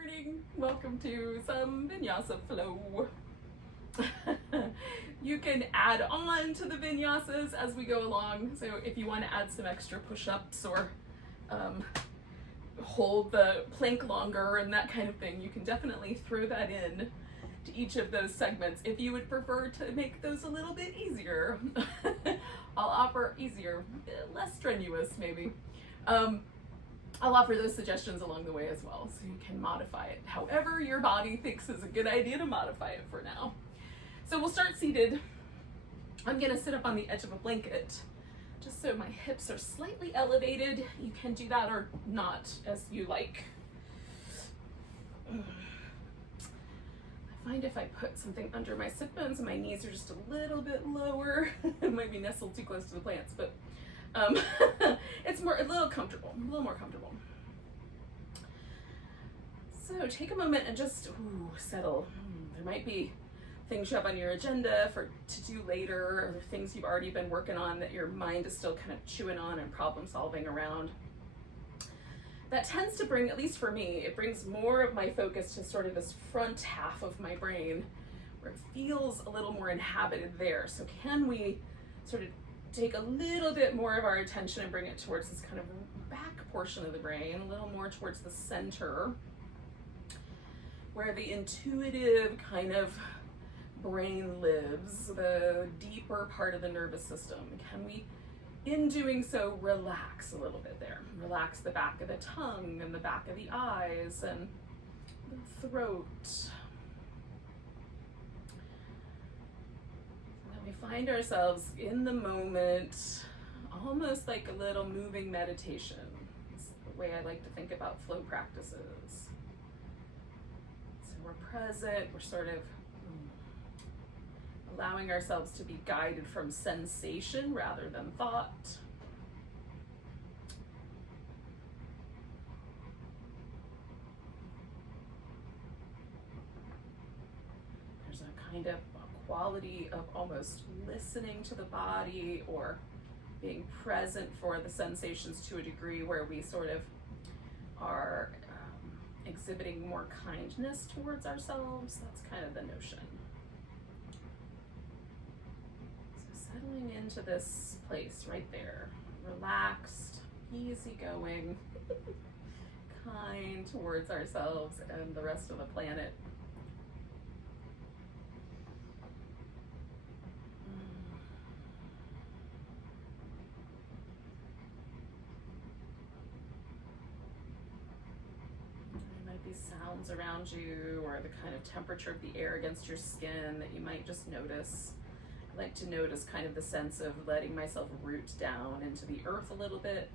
morning. Welcome to some Vinyasa flow. You can add on to the Vinyasas as we go along. So if you want to add some extra push-ups or hold the plank longer and that kind of thing, you can definitely throw that in to each of those segments. If you would prefer to make those a little bit easier, I'll offer easier, less strenuous maybe. I'll offer those suggestions along the way as well, so you can modify it however your body thinks is a good idea to modify it for now. So we'll start seated. I'm gonna sit up on the edge of a blanket, just so my hips are slightly elevated. You can do that or not, as you like. I find if I put something under my sit bones and my knees are just a little bit lower, it might be nestled too close to the plants, but it's a little more comfortable. So take a moment and just settle. There might be things you have on your agenda to do later, or things you've already been working on that your mind is still kind of chewing on and problem solving around. That tends to bring, at least for me, it brings more of my focus to sort of this front half of my brain where it feels a little more inhabited there. So can we sort of take a little bit more of our attention and bring it towards this kind of back portion of the brain, a little more towards the center, where the intuitive kind of brain lives, the deeper part of the nervous system. Can we, in doing so, relax a little bit there? Relax the back of the tongue and the back of the eyes and the throat. We find ourselves in the moment, almost like a little moving meditation. It's the way I like to think about flow practices. So we're present, we're sort of allowing ourselves to be guided from sensation rather than thought. There's a kind of quality of almost listening to the body or being present for the sensations to a degree where we sort of are exhibiting more kindness towards ourselves. That's kind of the notion. So settling into this place right there, relaxed, easygoing, kind towards ourselves and the rest of the planet. Sounds around you, or the kind of temperature of the air against your skin that you might just notice. I like to notice kind of the sense of letting myself root down into the earth a little bit.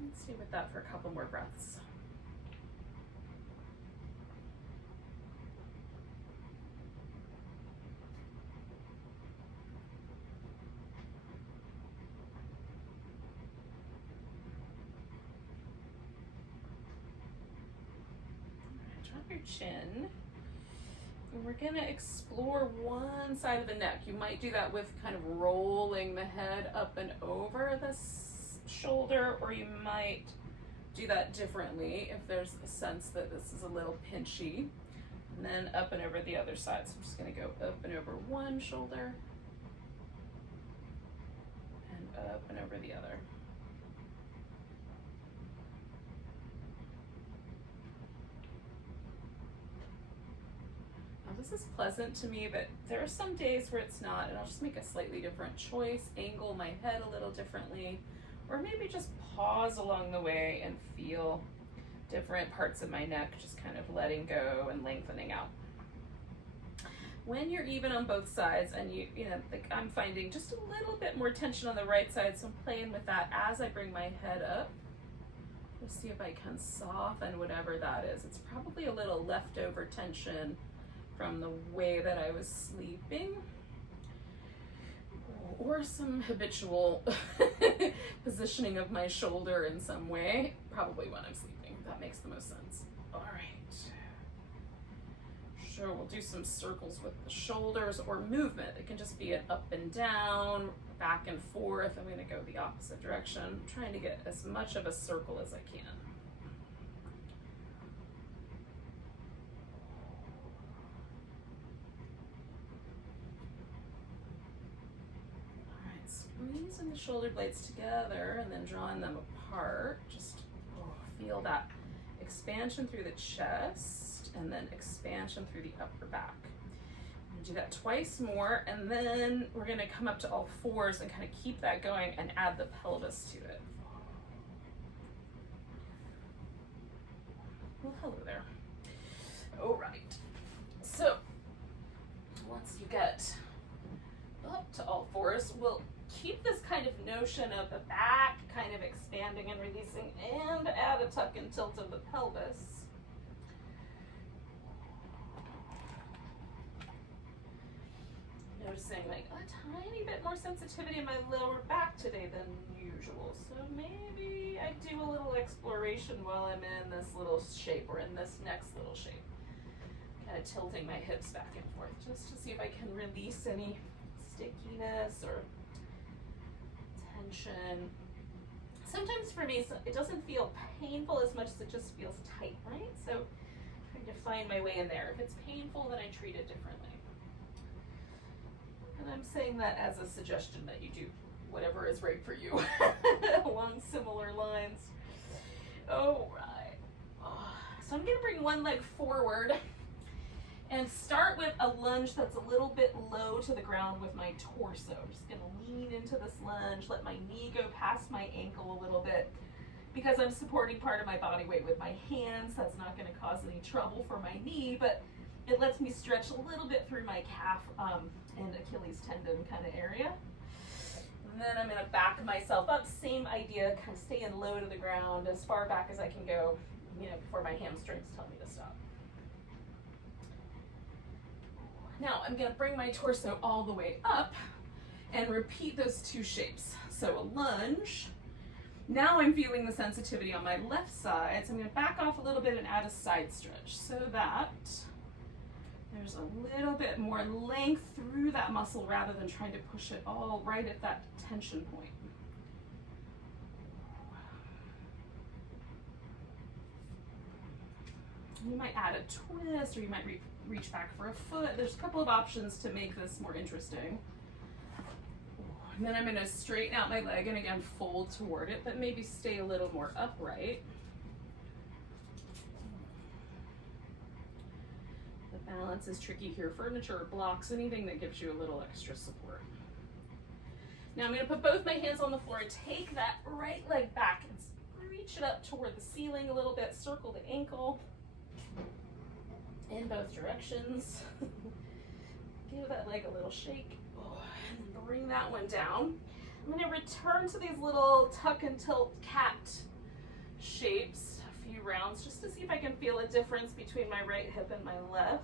Let's stay with that for a couple more breaths. Your chin, and we're going to explore one side of the neck. You might do that with kind of rolling the head up and over the shoulder, or you might do that differently if there's a sense that this is a little pinchy, and then up and over the other side. So I'm just going to go up and over one shoulder and up and over the other. This is pleasant to me, but there are some days where it's not, and I'll just make a slightly different choice, angle my head a little differently, or maybe just pause along the way and feel different parts of my neck just kind of letting go and lengthening out. When you're even on both sides, and you know, like I'm finding just a little bit more tension on the right side, so I'm playing with that as I bring my head up. Let's see if I can soften whatever that is. It's probably a little leftover tension from the way that I was sleeping, or some habitual positioning of my shoulder in some way, probably when I'm sleeping. That makes the most sense. All right. Sure, we'll do some circles with the shoulders or movement. It can just be an up and down, back and forth. I'm gonna go the opposite direction. I'm trying to get as much of a circle as I can. All right, squeezing the shoulder blades together and then drawing them apart. Just feel that expansion through the chest and then expansion through the upper back. I'm gonna do that twice more, and then we're gonna come up to all fours and kind of keep that going and add the pelvis to it. Well, hello there. All right, so once you get up to all fours, we'll keep this kind of notion of the back kind of expanding and releasing, and add a tuck and tilt of the pelvis. Noticing like a tiny bit more sensitivity in my lower back today than usual. So maybe I do a little exploration while I'm in this little shape or in this next little shape. Kind of tilting my hips back and forth just to see if I can release any stickiness or tension. Sometimes for me, it doesn't feel painful as much as it just feels tight, right? So trying to find my way in there. If it's painful, then I treat it differently. And I'm saying that as a suggestion that you do whatever is right for you along similar lines. All right. So I'm gonna bring one leg forward and start with a lunge that's a little bit low to the ground with my torso. I'm just gonna lean into this lunge, let my knee go past my ankle a little bit. Because I'm supporting part of my body weight with my hands, that's not gonna cause any trouble for my knee, but it lets me stretch a little bit through my calf and Achilles tendon kind of area. And then I'm gonna back myself up, same idea, kind of staying low to the ground as far back as I can go, before my hamstrings tell me to stop. Now I'm gonna bring my torso all the way up and repeat those two shapes. So a lunge. Now I'm feeling the sensitivity on my left side, so I'm gonna back off a little bit and add a side stretch so that there's a little bit more length through that muscle rather than trying to push it all right at that tension point. You might add a twist, or you might reach back for a foot. There's a couple of options to make this more interesting. And then I'm going to straighten out my leg and again fold toward it, but maybe stay a little more upright. The balance is tricky here. Furniture or blocks, anything that gives you a little extra support. Now I'm going to put both my hands on the floor and take that right leg back and reach it up toward the ceiling a little bit. Circle the ankle in both directions. Give that leg a little shake. And bring that one down. I'm going to return to these little tuck and tilt cat shapes a few rounds just to see if I can feel a difference between my right hip and my left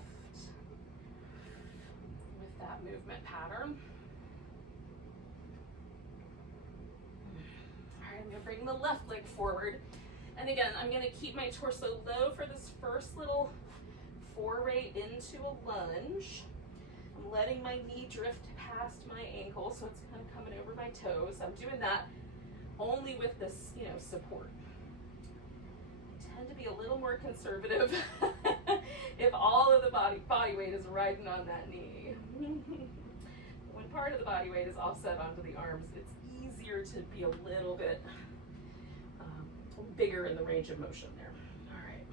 with that movement pattern. All right, I'm going to bring the left leg forward. And again, I'm going to keep my torso low for this first little foray into a lunge. I'm letting my knee drift past my ankle, so it's kind of coming over my toes. I'm doing that only with this, support. I tend to be a little more conservative if all of the body weight is riding on that knee. When part of the body weight is offset onto the arms, it's easier to be a little bit bigger in the range of motion there. All right.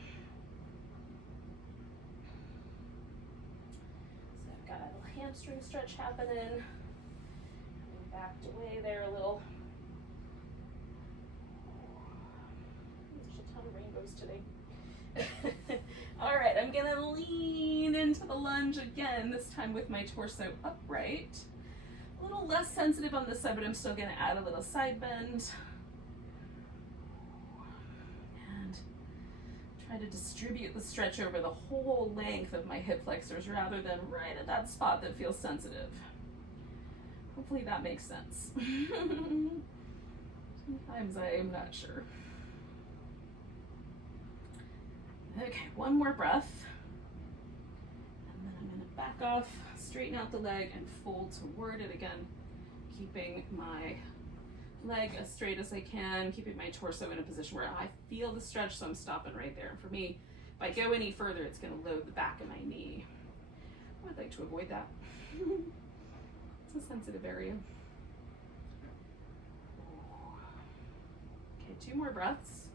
So I've got a little hamstring stretch happening. Backed away there a little. There's a ton of rainbows today. All right, I'm gonna lean into the lunge again, this time with my torso upright. A little less sensitive on this side, but I'm still gonna add a little side bend. And try to distribute the stretch over the whole length of my hip flexors rather than right at that spot that feels sensitive. Hopefully that makes sense. Sometimes I am not sure. Okay, one more breath. back off, straighten out the leg, and fold toward it again, keeping my leg as straight as I can, keeping my torso in a position where I feel the stretch, so I'm stopping right there. And for me, if I go any further, it's going to load the back of my knee. I'd like to avoid that. It's a sensitive area. Okay, 2 more breaths.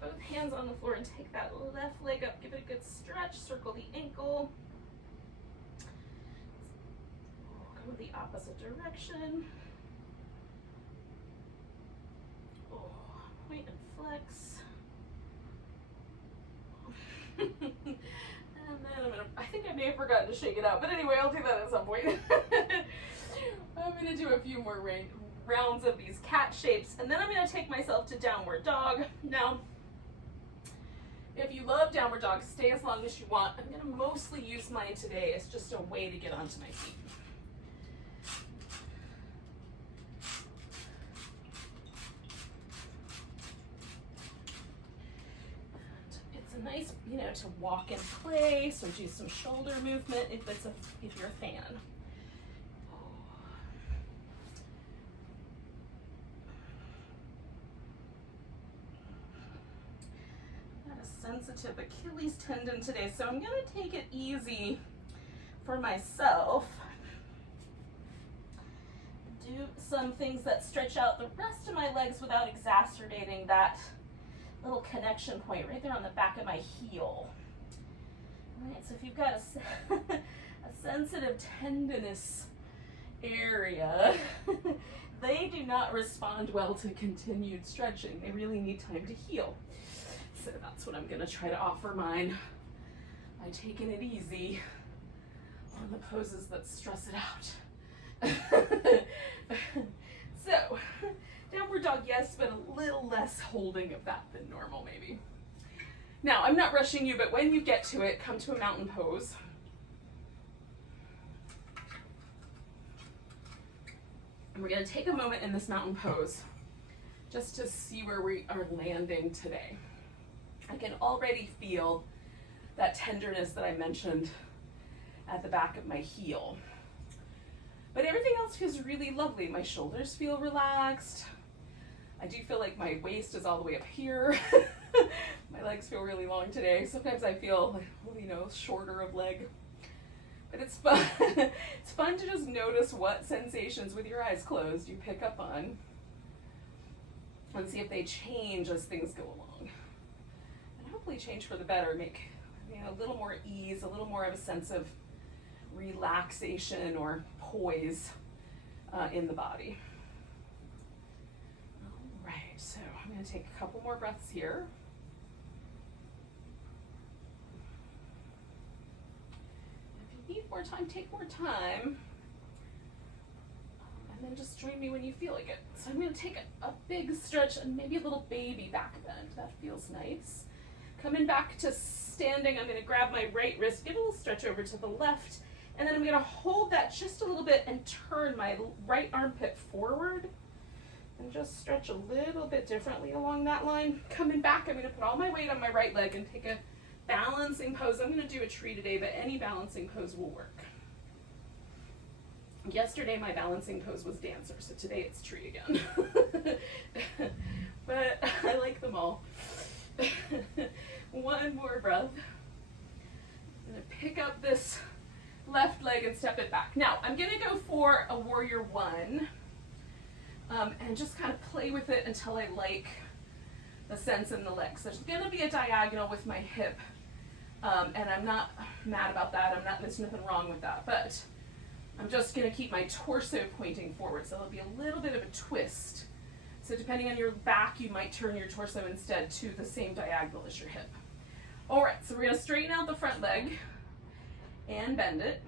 Both hands on the floor and take that left leg up. Give it a good stretch. Circle the ankle. Go the opposite direction. Oh, point and flex. And then I think I may have forgotten to shake it out, but anyway, I'll do that at some point. I'm going to do a few more rounds of these cat shapes, and then I'm going to take myself to downward dog. Now, if you love downward dog, stay as long as you want. I'm going to mostly use mine today as just a way to get onto my feet. And it's a nice, to walk in place or do some shoulder movement if you're a fan. Sensitive Achilles tendon today, so I'm going to take it easy for myself. Do some things that stretch out the rest of my legs without exacerbating that little connection point right there on the back of my heel. All right, so if you've got a sensitive tendinous area, they do not respond well to continued stretching. They really need time to heal. So that's what I'm going to try to offer mine by taking it easy on the poses that stress it out. So, downward dog, yes, but a little less holding of that than normal, maybe. Now, I'm not rushing you, but when you get to it, come to a mountain pose. And we're going to take a moment in this mountain pose just to see where we are landing today. I can already feel that tenderness that I mentioned at the back of my heel. But everything else feels really lovely. My shoulders feel relaxed. I do feel like my waist is all the way up here. My legs feel really long today. Sometimes I feel, shorter of leg. But it's fun. It's fun to just notice what sensations with your eyes closed you pick up on and see if they change as things go along. Hopefully change for the better, make a little more ease, a little more of a sense of relaxation or poise in the body. All right, so I'm going to take a couple more breaths here. If you need more time, take more time. And then just join me when you feel like it. So I'm going to take a big stretch and maybe a little baby back bend. That feels nice. Coming back to standing, I'm going to grab my right wrist, give a little stretch over to the left, and then I'm going to hold that just a little bit and turn my right armpit forward and just stretch a little bit differently along that line. Coming back, I'm going to put all my weight on my right leg and take a balancing pose. I'm going to do a tree today, but any balancing pose will work. Yesterday my balancing pose was dancer, so today it's tree again. But I like them all. One more breath. I'm going to pick up this left leg and step it back. Now, I'm going to go for a warrior one and just kind of play with it until I like the sense in the legs. There's going to be a diagonal with my hip, and I'm not mad about that. There's nothing wrong with that, but I'm just going to keep my torso pointing forward, so there'll be a little bit of a twist. So depending on your back, you might turn your torso instead to the same diagonal as your hip. All right, so we're going to straighten out the front leg and bend it.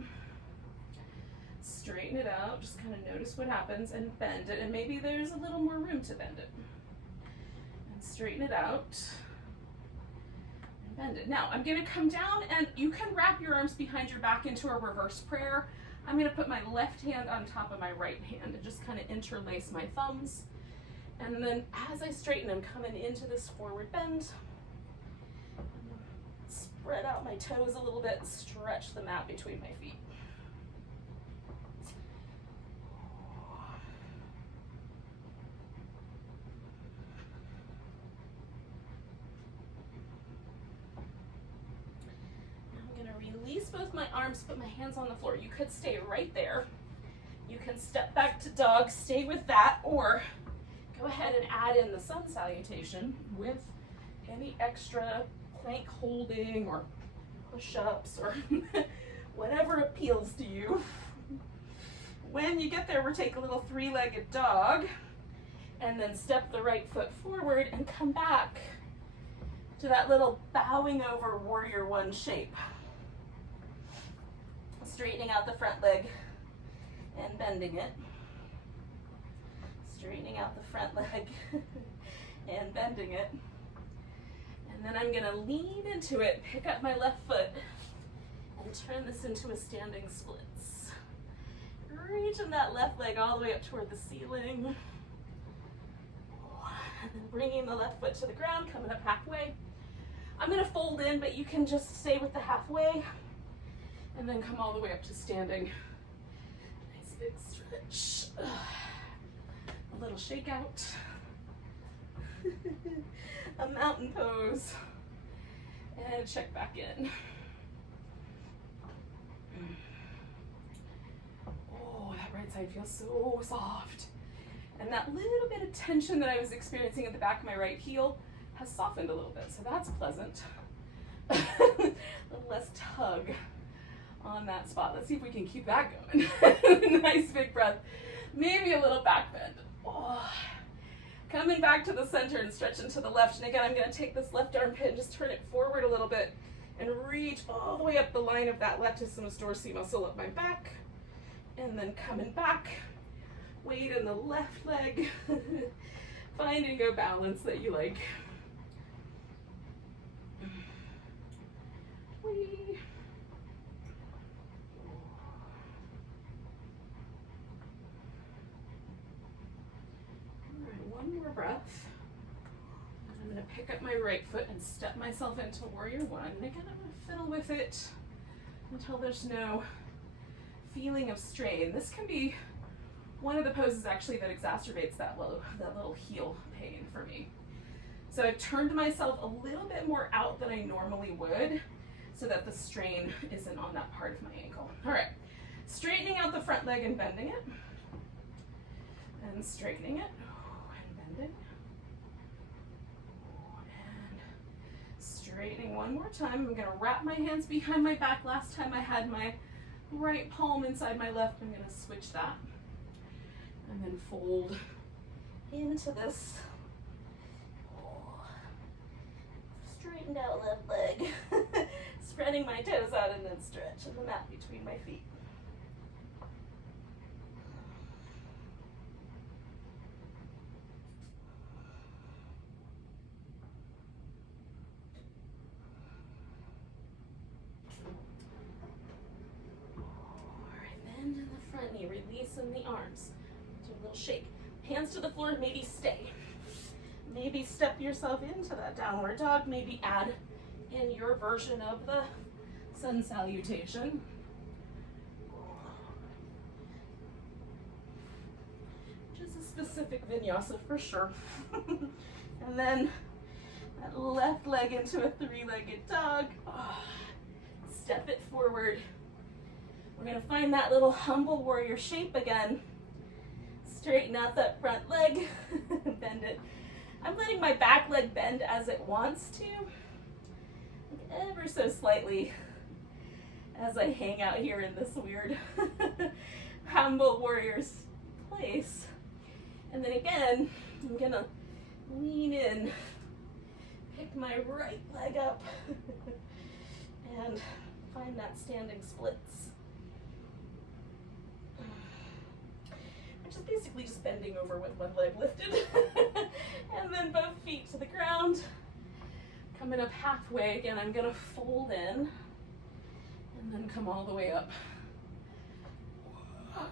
Straighten it out, just kind of notice what happens and bend it, and maybe there's a little more room to bend it. And straighten it out and bend it. Now, I'm going to come down, and you can wrap your arms behind your back into a reverse prayer. I'm going to put my left hand on top of my right hand and just kind of interlace my thumbs. And then as I straighten, I'm coming into this forward bend. Spread out my toes a little bit, stretch the mat between my feet. I'm gonna release both my arms, put my hands on the floor. You could stay right there. You can step back to dog, stay with that, or go ahead and add in the sun salutation with any extra plank holding or push-ups or whatever appeals to you. When you get there, we'll take a little three-legged dog and then step the right foot forward and come back to that little bowing over warrior one shape. Straightening out the front leg and bending it. Straightening out the front leg and bending it. And then I'm gonna lean into it, pick up my left foot, and turn this into a standing splits. Reaching that left leg all the way up toward the ceiling. And then bringing the left foot to the ground, coming up halfway. I'm gonna fold in, but you can just stay with the halfway, and then come all the way up to standing. Nice big stretch. A little shake out. A mountain pose. And check back in. Oh, that right side feels so soft. And that little bit of tension that I was experiencing at the back of my right heel has softened a little bit, so that's pleasant. A little less tug on that spot. Let's see if we can keep that going. Nice big breath. Maybe a little back bend. Oh. Coming back to the center and stretching to the left. And again, I'm going to take this left armpit and just turn it forward a little bit and reach all the way up the line of that latissimus dorsi muscle up my back. And then coming back, weight in the left leg, finding a balance that you like. Whee. One more breath. And I'm going to pick up my right foot and step myself into warrior one. And again, I'm going to fiddle with it until there's no feeling of strain. This can be one of the poses actually that exacerbates that little heel pain for me. So I've turned myself a little bit more out than I normally would so that the strain isn't on that part of my ankle. All right, straightening out the front leg and bending it. And straightening it. And straightening one more time. I'm going to wrap my hands behind my back. Last time I had my right palm inside my left. I'm going to switch that. And then fold into this straightened out left leg. Spreading my toes out and then stretch in the mat between my feet. Knee, releasing the arms. Do a little shake. Hands to the floor, maybe stay. Maybe step yourself into that downward dog. Maybe add in your version of the sun salutation. Which is a specific vinyasa for sure. And then that left leg into a three-legged dog. Step it forward. We're going to find that little humble warrior shape again. Straighten out that front leg, bend it. I'm letting my back leg bend as it wants to, ever so slightly, as I hang out here in this weird humble warrior's place. And then again, I'm going to lean in, pick my right leg up, and find that standing splits. Which is basically just bending over with one leg lifted. And then both feet to the ground. Coming up halfway, again, I'm gonna fold in and then come all the way up.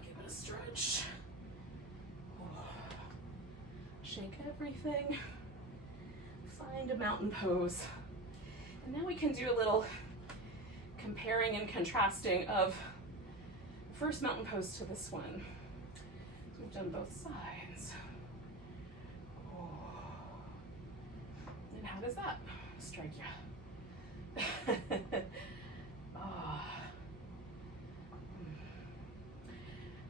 Give it a stretch. Shake everything. Find a mountain pose. And then we can do a little comparing and contrasting of first mountain pose to this one. So we've done both sides. Oh. And how does that strike you? Oh.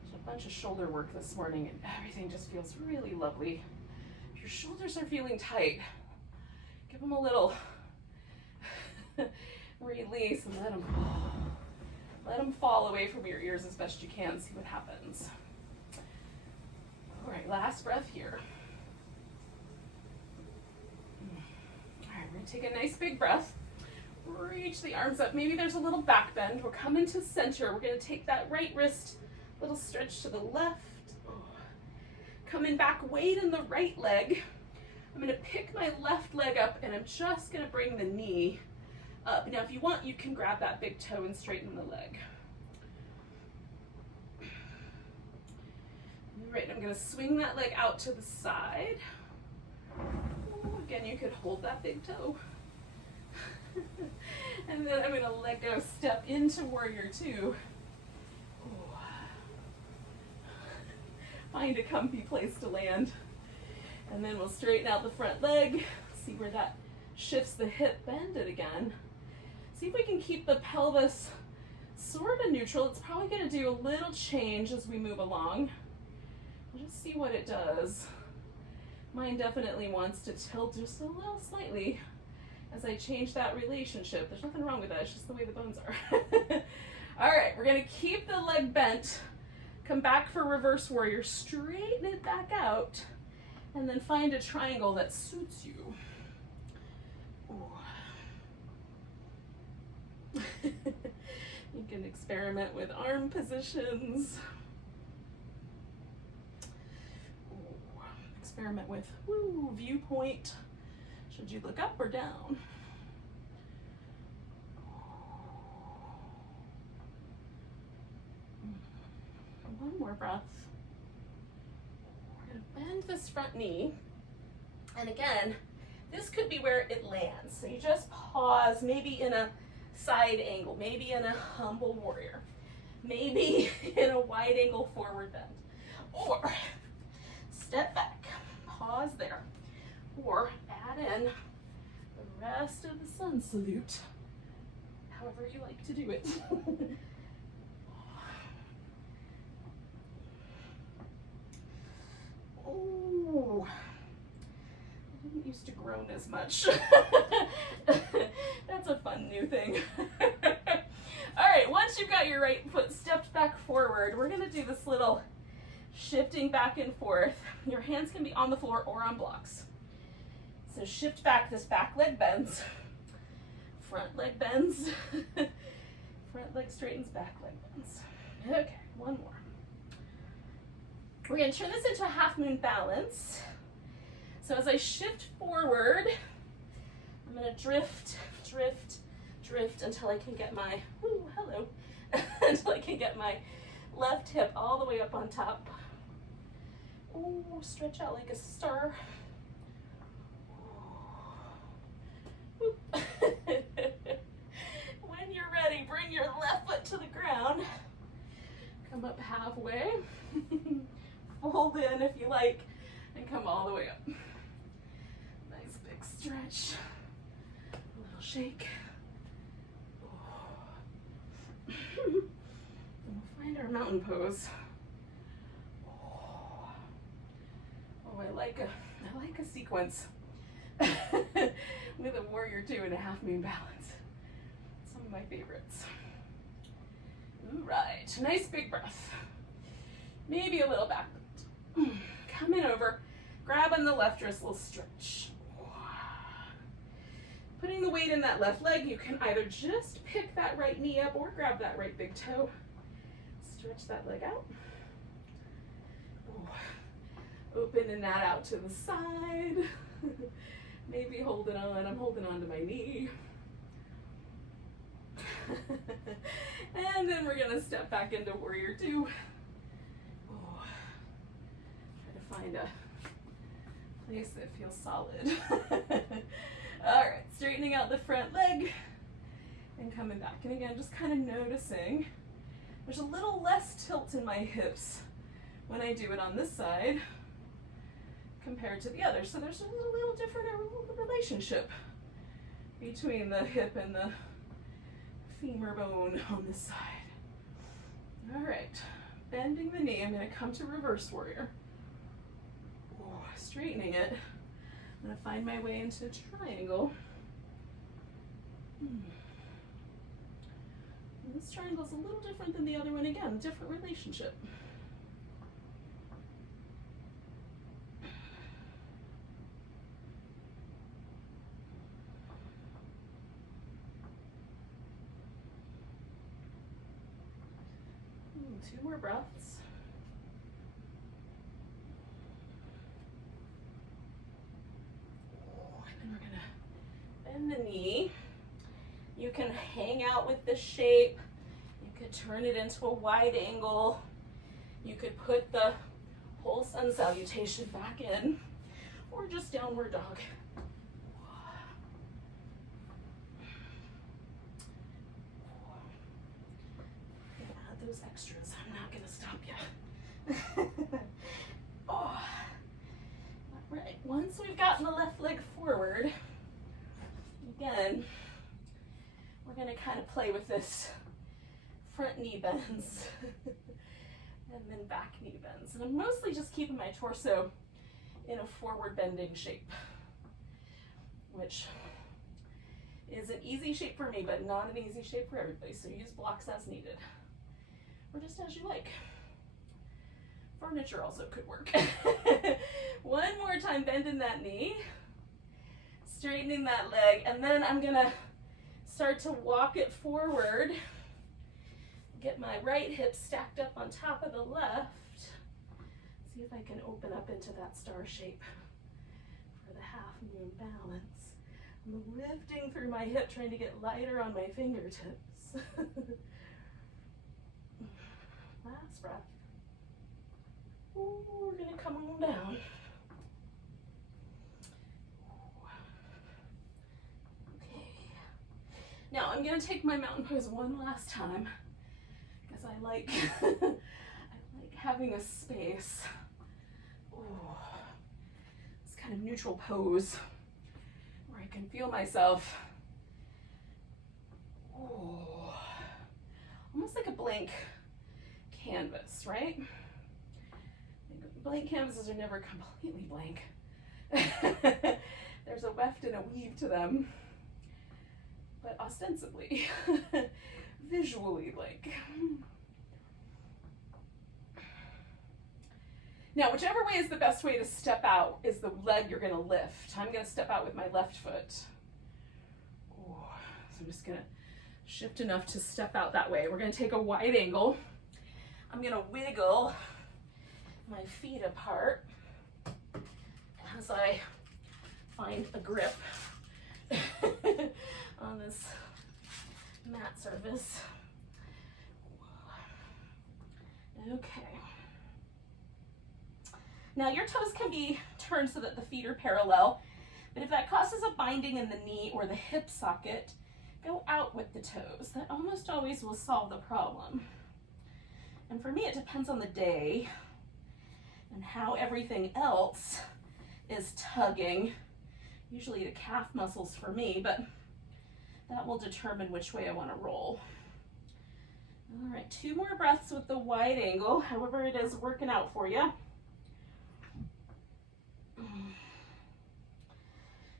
There's a bunch of shoulder work this morning and everything just feels really lovely. If your shoulders are feeling tight, give them a little release and let them fall away from your ears as best you can. See what happens. All right, last breath here. All right, we're gonna take a nice big breath. Reach the arms up. Maybe there's a little back bend. We're coming to center. We're gonna take that right wrist, little stretch to the left. Coming back, weight in the right leg. I'm gonna pick my left leg up and I'm just gonna bring the knee up. Now, if you want, you can grab that big toe and straighten the leg. All right, I'm gonna swing that leg out to the side. Ooh, again, you could hold that big toe. And then I'm gonna let go, step into warrior two. Ooh. Find a comfy place to land. And then we'll straighten out the front leg. See where that shifts the hip, bend it again. See if we can keep the pelvis sort of neutral. It's probably going to do a little change as we move along. We'll just see what it does. Mine definitely wants to tilt just a little slightly as I change that relationship. There's nothing wrong with that. It's just the way the bones are. All right, we're going to keep the leg bent. Come back for reverse warrior. Straighten it back out. And then find a triangle that suits you. You can experiment with arm positions. Ooh. Experiment with viewpoint. Should you look up or down? One more breath. We're gonna bend this front knee. And again, this could be where it lands. So you just pause, maybe in a side angle, maybe in a humble warrior, maybe in a wide angle forward bend, or step back, pause there, or add in the rest of the sun salute, however you like to do it. Oh, I didn't used to groan as much. That's a fun new thing. All right, once you've got your right foot stepped back forward, we're gonna do this little shifting back and forth. Your hands can be on the floor or on blocks. So shift back, this back leg bends, front leg bends, front leg straightens, back leg bends. Okay, one more. We're gonna turn this into a half moon balance. So as I shift forward, I'm gonna drift, drift, drift until I can get my, hello, until I can get my left hip all the way up on top. Ooh, stretch out like a star. When you're ready, bring your left foot to the ground. Come up halfway. Fold in if you like, and come all the way up. Nice big stretch. A little shake. And we'll find our mountain pose. Oh, I like a sequence with a warrior two and a half moon balance. Some of my favorites. All right, nice big breath. Maybe a little back bend. Coming over, grabbing the left wrist, little stretch. Putting the weight in that left leg, you can either just pick that right knee up or grab that right big toe. Stretch that leg out. Opening that out to the side. Maybe holding on, I'm holding on to my knee. And then we're gonna step back into warrior two. Try to find a place that feels solid. All right, straightening out the front leg and coming back. And again, just kind of noticing there's a little less tilt in my hips when I do it on this side compared to the other. So there's a little different relationship between the hip and the femur bone on this side. All right, bending the knee. I'm going to come to reverse warrior. Straightening it. I'm going to find my way into a triangle. This triangle is a little different than the other one. Again, different relationship. Two more breaths. And then we're gonna bend the knee. You can hang out with the shape. You could turn it into a wide angle. You could put the whole sun salutation back in, or just downward dog. Add those extras. I'm not gonna stop you. Oh. All right, once we've gotten the left leg forward, again, we're gonna kind of play with this front knee bends and then back knee bends. And I'm mostly just keeping my torso in a forward bending shape, which is an easy shape for me, but not an easy shape for everybody. So use blocks as needed, or just as you like. Furniture also could work. One more time, bending that knee, straightening that leg, and then I'm gonna start to walk it forward. Get my right hip stacked up on top of the left. See if I can open up into that star shape for the half moon balance. I'm lifting through my hip, trying to get lighter on my fingertips. Last breath. Ooh, we're gonna come on down. Okay. Now I'm gonna take my mountain pose one last time, because I like having a space. Ooh. This kind of neutral pose where I can feel myself. Ooh. Almost like a blank canvas, right? Blank canvases are never completely blank. There's a weft and a weave to them, but ostensibly, visually blank. Now, whichever way is the best way to step out is the leg you're gonna lift. I'm gonna step out with my left foot. Ooh. So I'm just gonna shift enough to step out that way. We're gonna take a wide angle. I'm gonna wiggle my feet apart as I find a grip on this mat surface. Okay. Now your toes can be turned so that the feet are parallel, but if that causes a binding in the knee or the hip socket, go out with the toes. That almost always will solve the problem. And for me, it depends on the day and how everything else is tugging. Usually the calf muscles for me, but that will determine which way I want to roll. All right, 2 more breaths with the wide angle, however it is working out for you.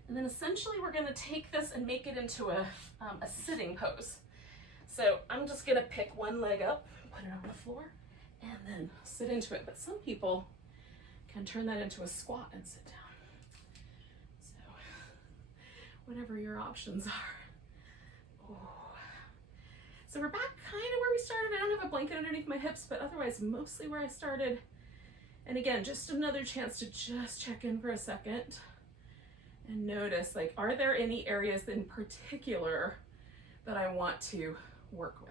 And then essentially we're going to take this and make it into a sitting pose. So I'm just going to pick one leg up, put it on the floor, and then sit into it. But some people can turn that into a squat and sit down. So whatever your options are. Ooh. So we're back kind of where we started. I don't have a blanket underneath my hips, but otherwise mostly where I started. And again, just another chance to just check in for a second and notice, like, are there any areas in particular that I want to work with?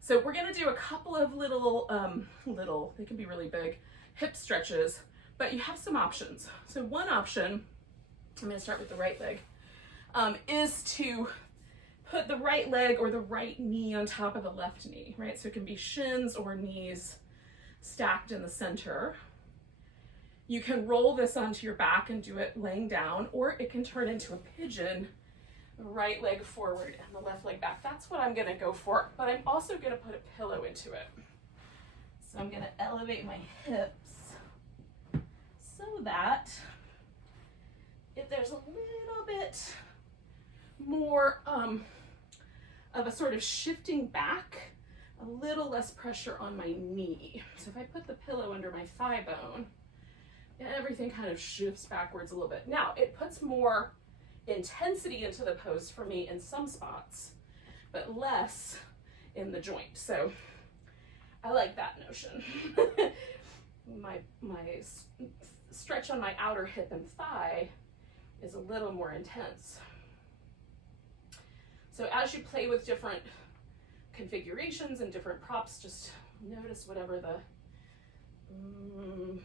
So we're gonna do a couple of little, they can be really big, hip stretches, but you have some options. So one option I'm gonna start with the right leg, is to put the right leg or the right knee on top of the left knee, right? So it can be shins or knees stacked in the center. You can roll this onto your back and do it laying down, or it can turn into a pigeon, the right leg forward and the left leg back. That's what I'm gonna go for, but I'm also gonna put a pillow into it. So I'm gonna elevate my hips so that if there's a little bit more of a sort of shifting back, a little less pressure on my knee. So if I put the pillow under my thigh bone, everything kind of shifts backwards a little bit. Now, it puts more intensity into the pose for me in some spots, but less in the joint. So I like that notion. my stretch on my outer hip and thigh is a little more intense. So as you play with different configurations and different props, just notice whatever the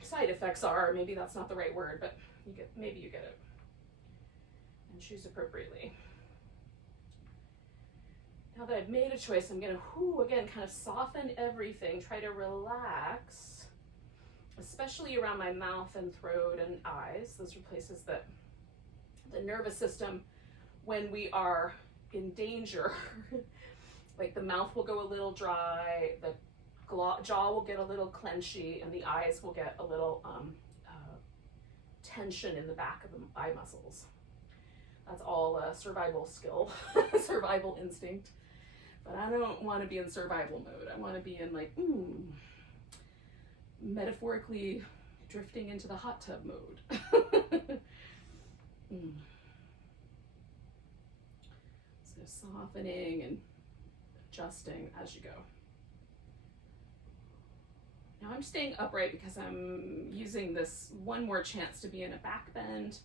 side effects are. Maybe that's not the right word, but maybe you get it. And choose appropriately. Now that I've made a choice, I'm gonna, again, kind of soften everything, try to relax, especially around my mouth and throat and eyes. Those are places that the nervous system, when we are in danger, like the mouth will go a little dry, the jaw will get a little clenchy, and the eyes will get a little tension in the back of the eye muscles. That's all a survival skill, survival instinct. But I don't want to be in survival mode. I want to be in like, metaphorically drifting into the hot tub mode. So softening and adjusting as you go. Now I'm staying upright because I'm using this one more chance to be in a back bend.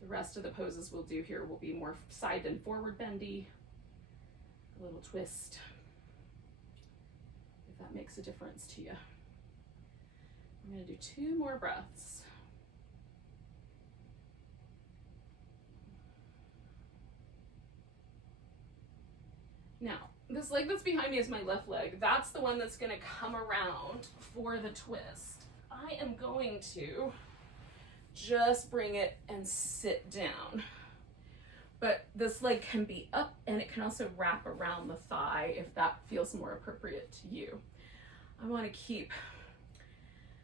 The rest of the poses we'll do here will be more side and forward bendy, a little twist, if that makes a difference to you. I'm going to do 2 more breaths. Now, this leg that's behind me is my left leg. That's the one that's going to come around for the twist. I am going to just bring it and sit down. But this leg can be up and it can also wrap around the thigh if that feels more appropriate to you. I want to keep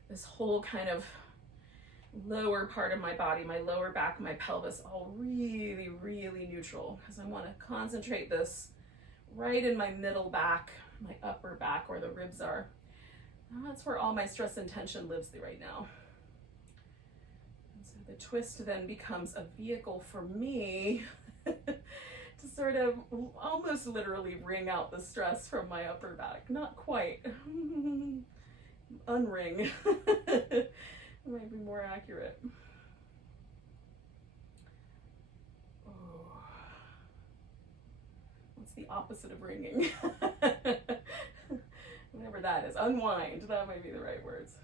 this whole kind of lower part of my body, my lower back, my pelvis, all really, really neutral, because I want to concentrate this right in my middle back, my upper back where the ribs are. That's where all my stress and tension lives right now. And so the twist then becomes a vehicle for me to sort of almost literally wring out the stress from my upper back. Not quite. Unring. Might be more accurate. What's the opposite of wringing? Whatever that is. Unwind. That might be the right words.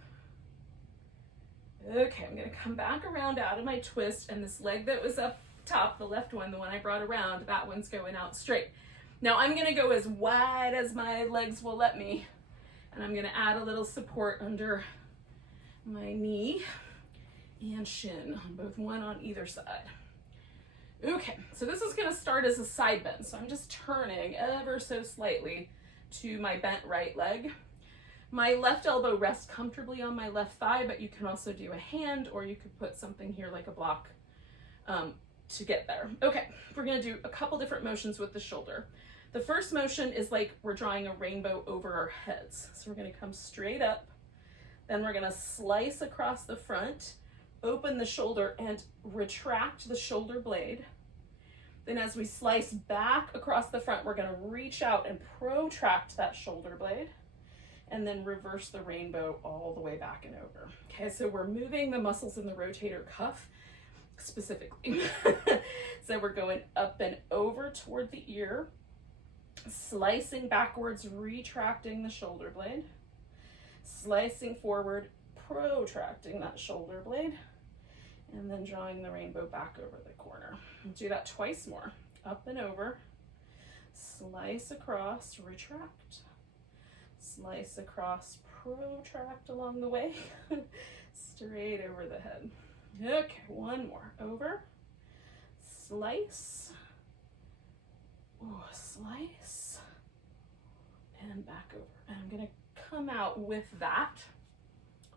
Okay, I'm going to come back around out of my twist, and this leg that was up top, the left one, the one I brought around, that one's going out straight. Now I'm going to go as wide as my legs will let me, and I'm going to add a little support under my knee and shin, on both one on either side. Okay, so this is going to start as a side bend. So I'm just turning ever so slightly to my bent right leg. My left elbow rests comfortably on my left thigh, but you can also do a hand, or you could put something here like a block to get there. Okay, we're going to do a couple different motions with the shoulder. The first motion is like we're drawing a rainbow over our heads. So we're going to come straight up, then we're going to slice across the front, open the shoulder and retract the shoulder blade. Then as we slice back across the front, we're going to reach out and protract that shoulder blade, and then reverse the rainbow all the way back and over. Okay, so we're moving the muscles in the rotator cuff specifically. So we're going up and over toward the ear, slicing backwards, retracting the shoulder blade, slicing forward, protracting that shoulder blade, And then drawing the rainbow back over the corner. Do that twice more. Up and over, slice across, retract, slice across, protract along the way, straight over the head. Okay, one more. Over, slice, ooh, slice, and back over. And I'm gonna come out with that.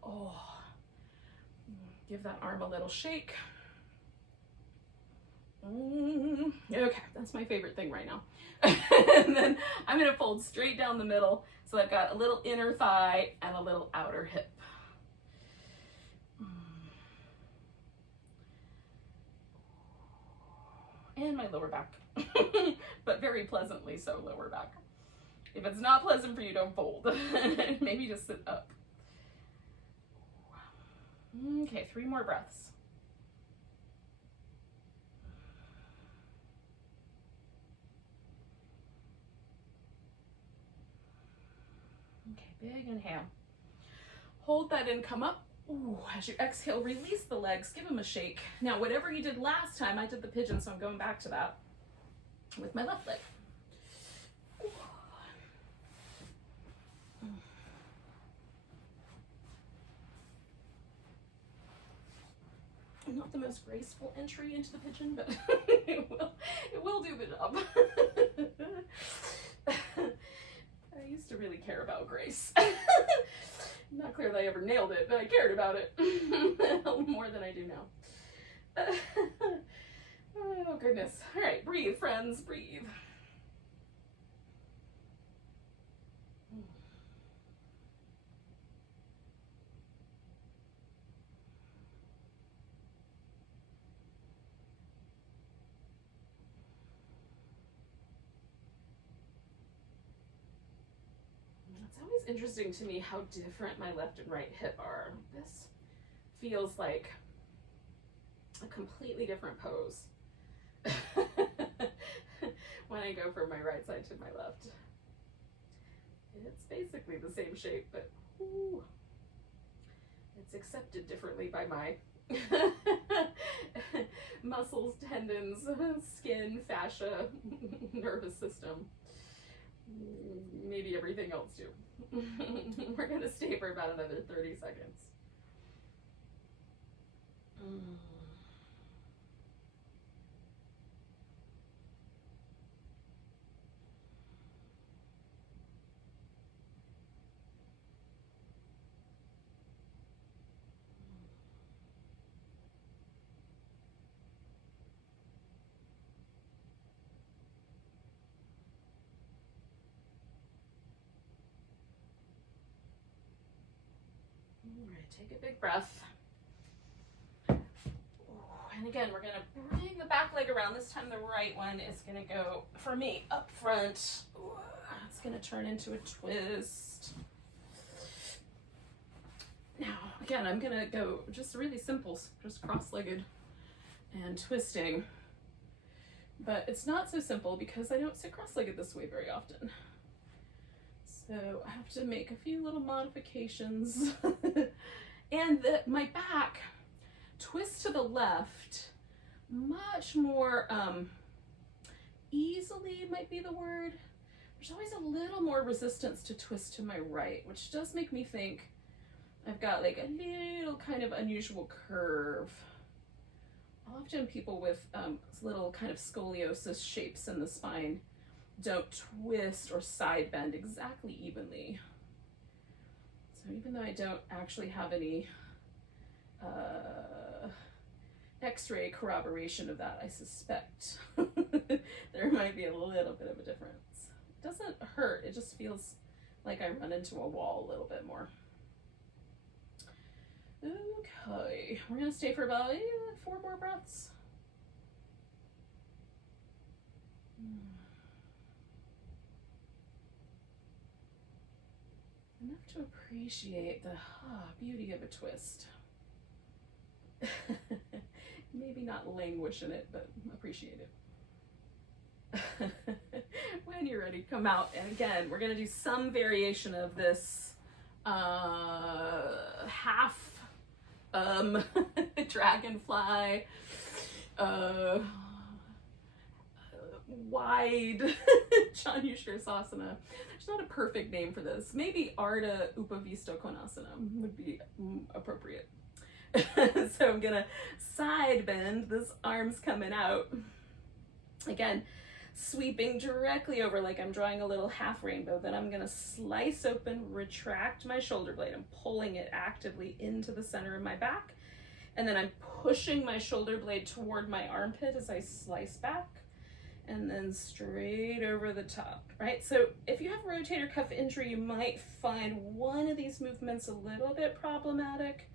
Oh, give that arm a little shake. Okay, that's my favorite thing right now. And then I'm gonna fold straight down the middle, so I've got a little inner thigh and a little outer hip. And my lower back, but very pleasantly so lower back. If it's not pleasant for you, don't fold. Maybe just sit up. Okay, 3 more breaths. Okay, big inhale. Hold that in, come up. Ooh, as you exhale, release the legs, give them a shake. Now, whatever you did last time, I did the pigeon, so I'm going back to that with my left leg. Not the most graceful entry into the pigeon, but it will do the job. I used to really care about grace. Not clear that I ever nailed it, but I cared about it more than I do now. Oh, goodness. All right, breathe, friends, breathe. It's always interesting to me how different my left and right hip are. This feels like a completely different pose when I go from my right side to my left. It's basically the same shape, but ooh, it's accepted differently by my muscles, tendons, skin, fascia, nervous system. Maybe everything else too. We're gonna stay for about another 30 seconds. All right, take a big breath. And again, we're gonna bring the back leg around. This time the right one is gonna go, for me, up front. It's gonna turn into a twist. Now, again, I'm gonna go just really simple, just cross-legged and twisting. But it's not so simple because I don't sit cross-legged this way very often. So I have to make a few little modifications. And my back twists to the left much more easily, might be the word. There's always a little more resistance to twist to my right, which does make me think I've got like a little kind of unusual curve. Often people with little kind of scoliosis shapes in the spine don't twist or side bend exactly evenly. So even though I don't actually have any x-ray corroboration of that, I suspect there might be a little bit of a difference. It doesn't hurt, it just feels like I run into a wall a little bit more. Okay, we're gonna stay for about 4 more breaths. Enough to appreciate the beauty of a twist. Maybe not languish in it, but appreciate it. When you're ready, come out. And again, we're gonna do some variation of this half dragonfly, wide Janushirasana. There's not a perfect name for this. Maybe Ardha Upavisto Konasana would be appropriate. So I'm gonna side bend, this arm's coming out. Again, sweeping directly over like I'm drawing a little half rainbow. Then I'm gonna slice open, retract my shoulder blade. I'm pulling it actively into the center of my back. And then I'm pushing my shoulder blade toward my armpit as I slice back. And then straight over the top, right? So if you have a rotator cuff injury, you might find one of these movements a little bit problematic.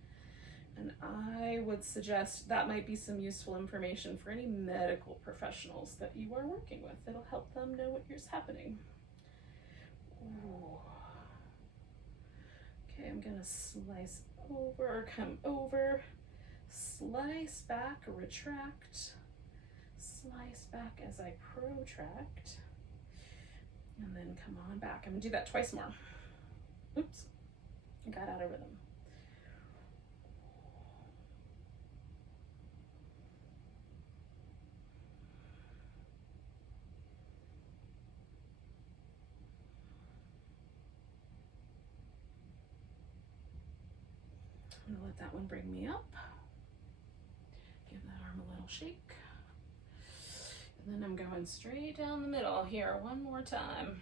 And I would suggest that might be some useful information for any medical professionals that you are working with. It'll help them know what is happening. Ooh. Okay, I'm gonna slice over, or come over, slice back, retract, slice back as I protract, and then come on back. I'm gonna do that twice more. Oops, I got out of rhythm. I'm gonna let that one bring me up. Give that arm a little shake. And then I'm going straight down the middle here one more time.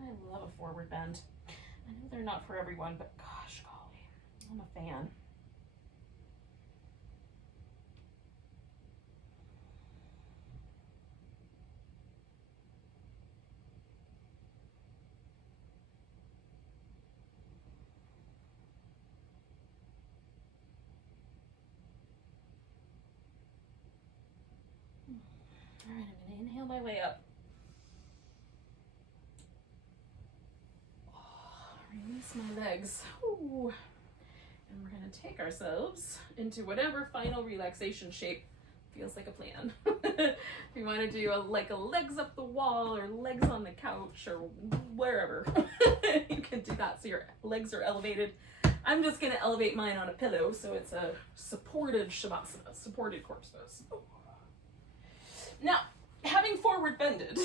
I love a forward bend. I know they're not for everyone, but gosh golly, I'm a fan. All right, I'm gonna inhale my way up. Release my legs. Ooh. And we're gonna take ourselves into whatever final relaxation shape feels like a plan. If you want to do like a legs up the wall or legs on the couch or wherever, you can do that so your legs are elevated. I'm just gonna elevate mine on a pillow so it's a supported shavasana, supported corpse pose. Now, having forward bended,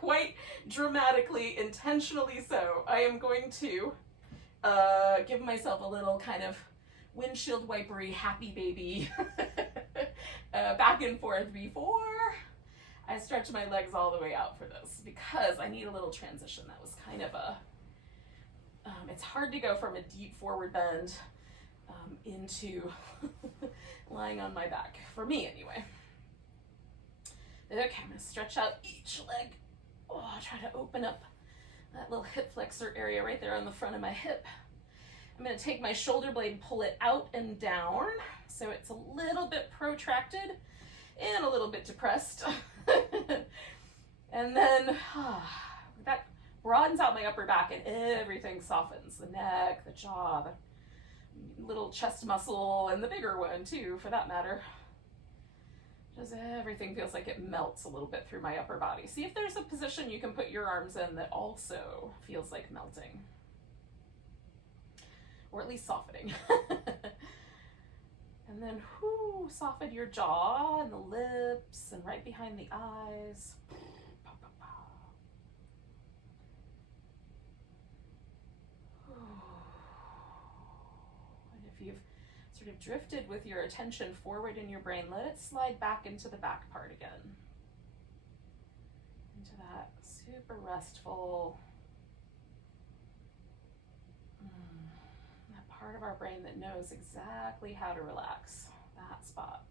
quite dramatically, intentionally so, I am going to give myself a little kind of windshield wipery happy baby back and forth before I stretch my legs all the way out for this, because I need a little transition. That was kind of a, it's hard to go from a deep forward bend into lying on my back, for me anyway. Okay, I'm gonna stretch out each leg. Oh, try to open up that little hip flexor area right there on the front of my hip. I'm gonna take my shoulder blade and pull it out and down so it's a little bit protracted and a little bit depressed. And then that broadens out my upper back and everything softens. The neck, the jaw, the little chest muscle, and the bigger one too, for that matter. Just everything feels like it melts a little bit through my upper body. See if there's a position you can put your arms in that also feels like melting. Or at least softening. And then soften your jaw and the lips and right behind the eyes. And if you've sort of drifted with your attention forward in your brain, let it slide back into the back part again. Into that super restful, that part of our brain that knows exactly how to relax, that spot.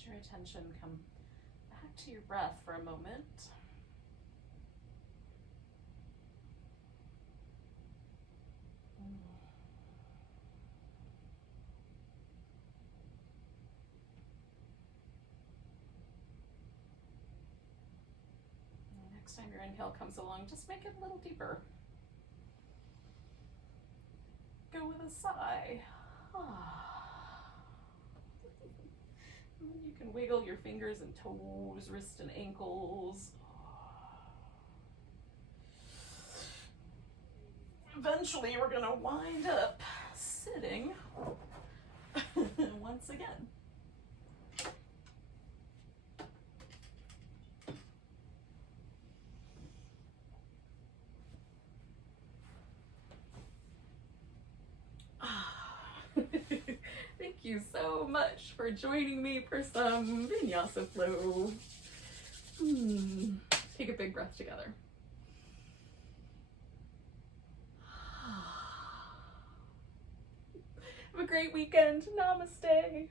Let your attention come back to your breath for a moment. Next time your inhale comes along, just make it a little deeper. Go with a sigh. And then you can wiggle your fingers and toes, wrists and ankles. Eventually, we're going to wind up sitting once again. Thank you so much for joining me for some Vinyasa flow. Take a big breath together. Have a great weekend. Namaste.